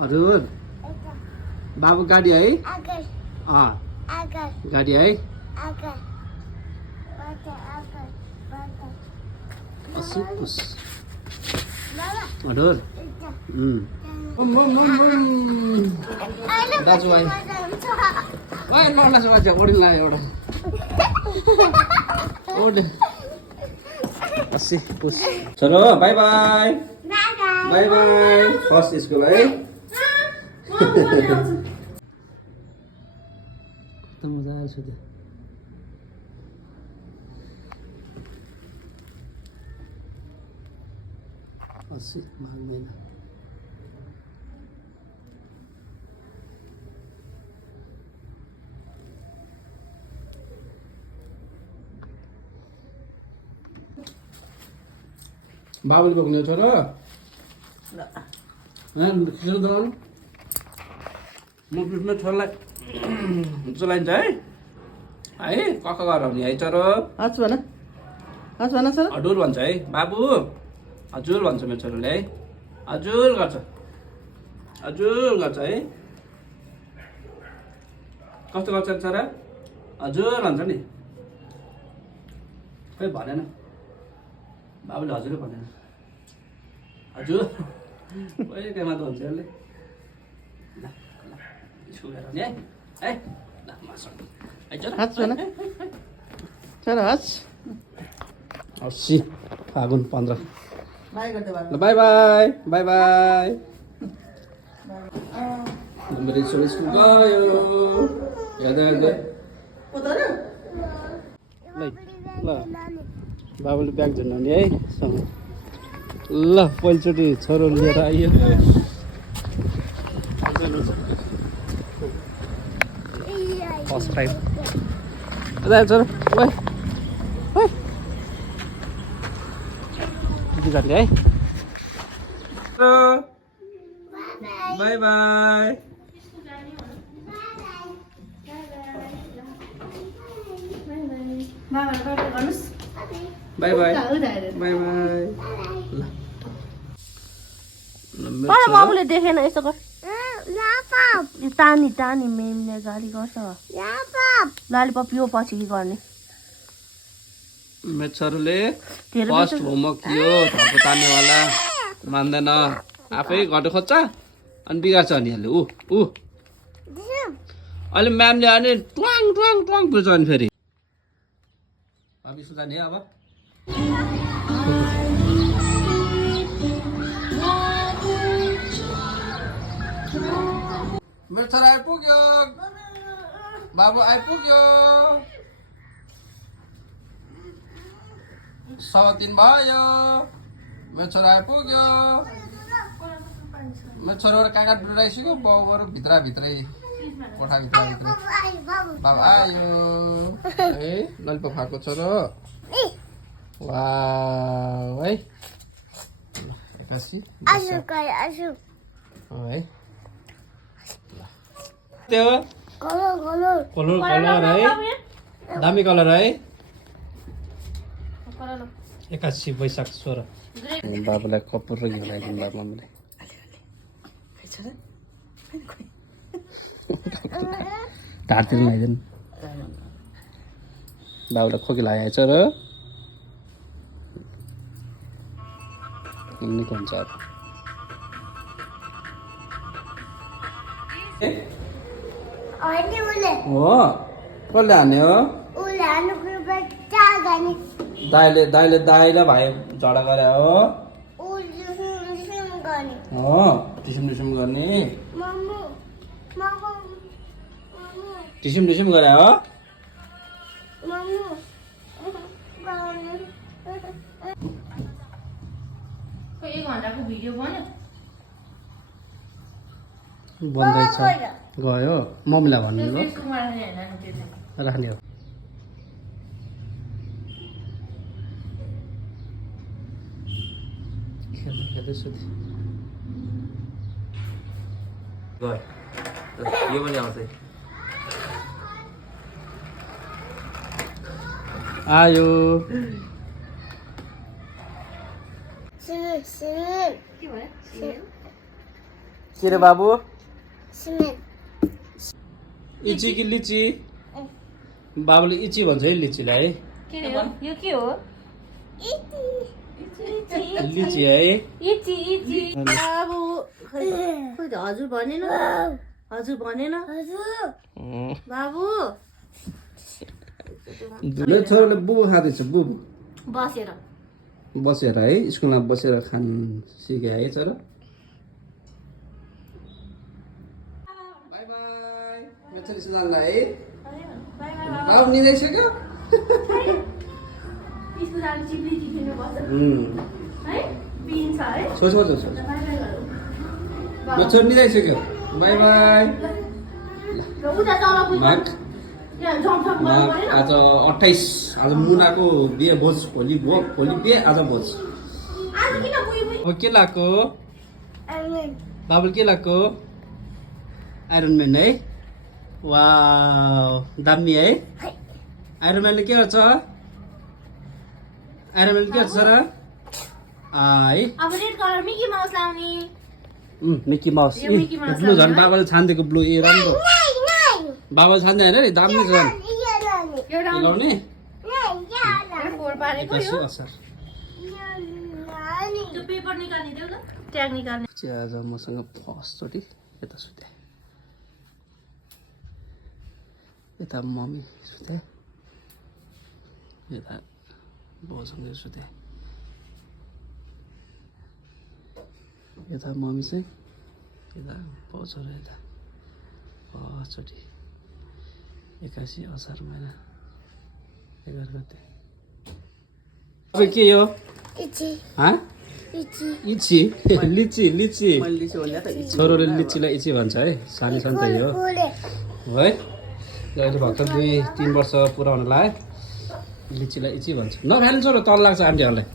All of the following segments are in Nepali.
हजुर बाबु गाडी है गाडी है हजुर दाजुभाइ ओडिला एउटा चलो by by by by first school है मजा आएछ त्यो अस्सी माग्दैन बाबुले बोक्ने छ र खिचेर दलाउनु म बिचमा छोरालाई चलाइन्छ है कक्क गर हुने है चरो हजुर हजुर भन्छ है बाबु हजुर भन्छ मेरो छोराले है हजुर गर्छ है कस्तो गर्छ छोरा हजुर भन्छ नि खै भनेन बाबुले हजुरै भनेन हजुर कहिले केमा त हुन्छ यसले ल छुएर नि है ल मसँग अस्सी फागुन 15 ल बाई बाई बाई बाई मेरो छोरी स्कुल गयो हेर्दै ल बाबुले ब्याग झुन्डाउने है सँग ल पहिलोचोटि छोरो लिएर आइयो फर्स्ट टाइम छोरो गाडी है by by by by by by बाबुले देखेन यसो गर टानी मेमले गाली गर्छ लालीपप यो पछि गर्ने मेरो छोरोले फर्स्ट होमवर्क थियो थप्पो तान्नेवाला मान्दैन आफै घटो खोज्छ अनि बिगार्छ अनि अहिले ऊ अहिले म्यामले अनि ट्वाङ ट्वाङ ट्वाङ बुझ्छ अनि फेरि अब सुजाने अब मेरो छोरा आइपुग्यो बाबु आइपुग्यो 3:15 भयो मेरो छोरा आइपुग्यो मेरो छोराहरू काका डुलाइसक्यो बाबुहरू भित्रै कोठाभित्र बाबु आयो है ललिपप खाएको छोरो वाउ है 81 है त्यो कलर है दामी कलर है 81 वैशाख 16 बाबुलाई कपुर र घिउ लगाइदिनु बाबु मम्मीले ढाडतिर लगाइदिनु बाबुलाई खोकी लगाएछ र निको हुन्छ हो कसले हान्ने हो दाइले भाइ झगडा गरे हो टिसिम गर्ने टिसिम गरे हो बन्दैछ गयो मम्मीलाई भन्नु राख्ने हो खेल्दैछु यो पनि आउँछ आयो के रे बाबु इची कि लिची बाबुले इची भन्छ है लिचीलाई यो के हो लिची है बाबु हजुर भनेन हजुर भनेन बाबु मेरो छोराले बुबु खाँदैछ बुबु बसेर है स्कुलमा बसेर खान सिके है छोरा बाई बाई मेरो छोरी सुनालाई है अब निदाइसक्यो सोच मेरो छोरी निदाइसक्यो बाई बाई आज 28 आज मुनाको बिहे भोज भोलि बिहे आज भोज अब के लाग्यो बाबुल के लाग्यो आइरन म्यान है वाउ दामी है आइरन म्यानले के गर्छ आइरन म्यानले के गर्छ र है अब रेड कलर मिकी माउस लाउने मिकी माउस ब्लू झन् बाबाले छानिदिएको ब्लू ए राम्रो बाबाले छान्दै होइन नि दामी छ लगाउने आज मसँग फर्स्टचोटि यता सुते यता मम्मी सुते यता बाउसँगै सुते यता मम्मी चाहिँ यता बाउ छोरा यता फर्स्टचोटि 81 असार महिना 11 गते अब के यो इची लिची छोरोले लिचीलाई इची भन्छ है सानो सानो त यो है अहिले भर्खर 2-3 वर्ष पुरा हुन लाग्यो लिचीलाई इची भन्छ नभ्याल्नु छोरो तल लाग्छ आन्टीहरूलाई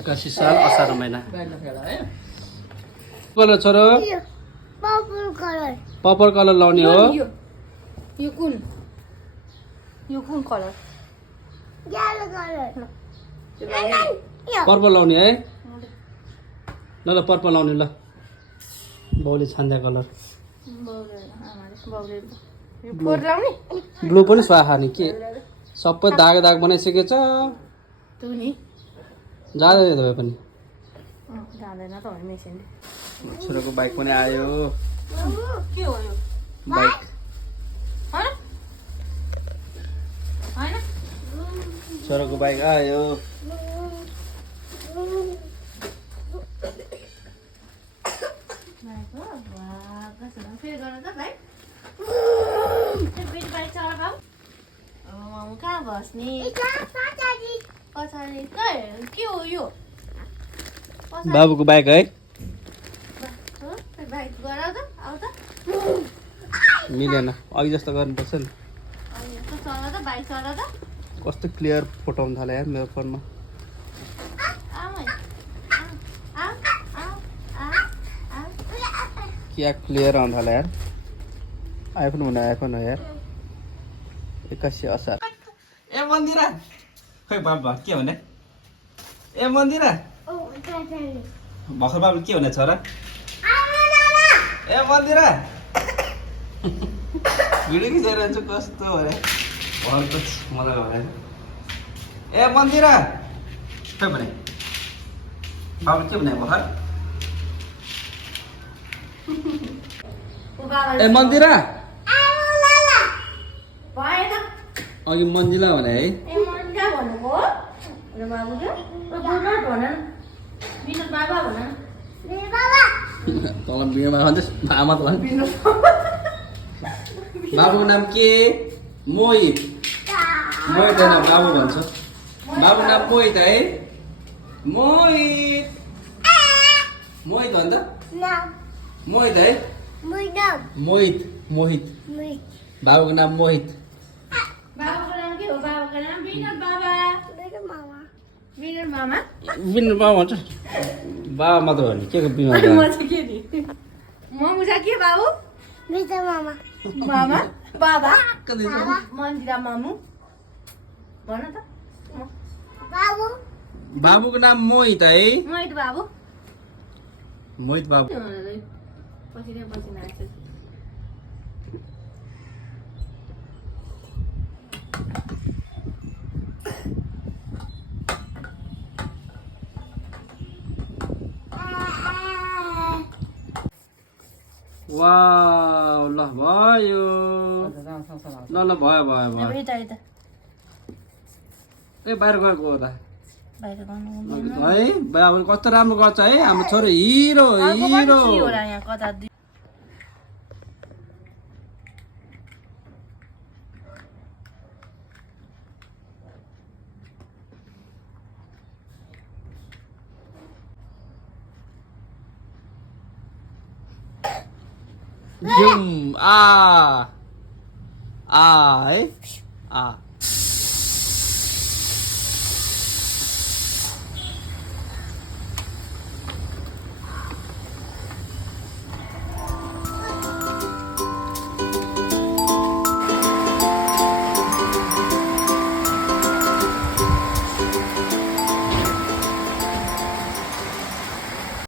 81 साल असार महिना कलर छोरो पर्पल कलर लाउने हो यो कुन कलर पर्पल लाउने है ल पर्पल लाउने ल बाउले छान्दा कलर ब्लू पनि स्वाहा नि के सबै दाग दाग बनाइसकेछ जाँदैन तपाईँ पनि छोराको बाइक पनि आयो बाइक छोराको बाइक आयो कहाँ बस्ने पछाडि के हो यो बाबुको बाइक है बाइक गराउ त आउ त मिलेन अघि जस्तो गर्नुपर्छ नि चला त बाइक चला त कस्तो क्लियर फोटो आउनु थाल्यो यार मेरो फोनमा क्या क्लियर आउनु थाल्यो यार आइफोन भने आइफोन हो यार 81 असार ए मन्दिरा खै बाबा के भने ए मन्दिरा भर्खर बाबु के भने छोरा ए मन्दिरा भिडियो खिचाइरहन्छु कस्तो भने भर्खर मलाई भने ए मन्दिरा खै भने बाबु के भने भर्खर ए मन्दिरा अघि मन्दिरा भने है तल बिहे भन्छ आमा तल बाबुको नाम के मोहित मोहित होइन बाबु भन्छ बाबुको नाम मोहित है मोहित मोहित भन्छ मोहित है मोहित मोहित बाबुको नाम मोहित बाबाको नाम के हो बाबाको नाम विनोद बाबा विनोद मामा विनोद बाबा भन्छ बाबा मात्र हो नि के को बिमार म चाहिँ के नि म मुजा के बाबु मिता मामा मामा बाबा मन्दिरा मामु भन त बाबुको नाम मोहित है मोहित बाबु मोहित बाबु पछि नाच्छ वाउ ल भयो ल ल भयो भयो भयो यता यता ए बाहिर गएको हो त बाहिर गर्नु है अब कस्तो राम्रो गर्छ है हाम्रो छोरो हिरो हिरो होला यहाँ कता जुम आ है आ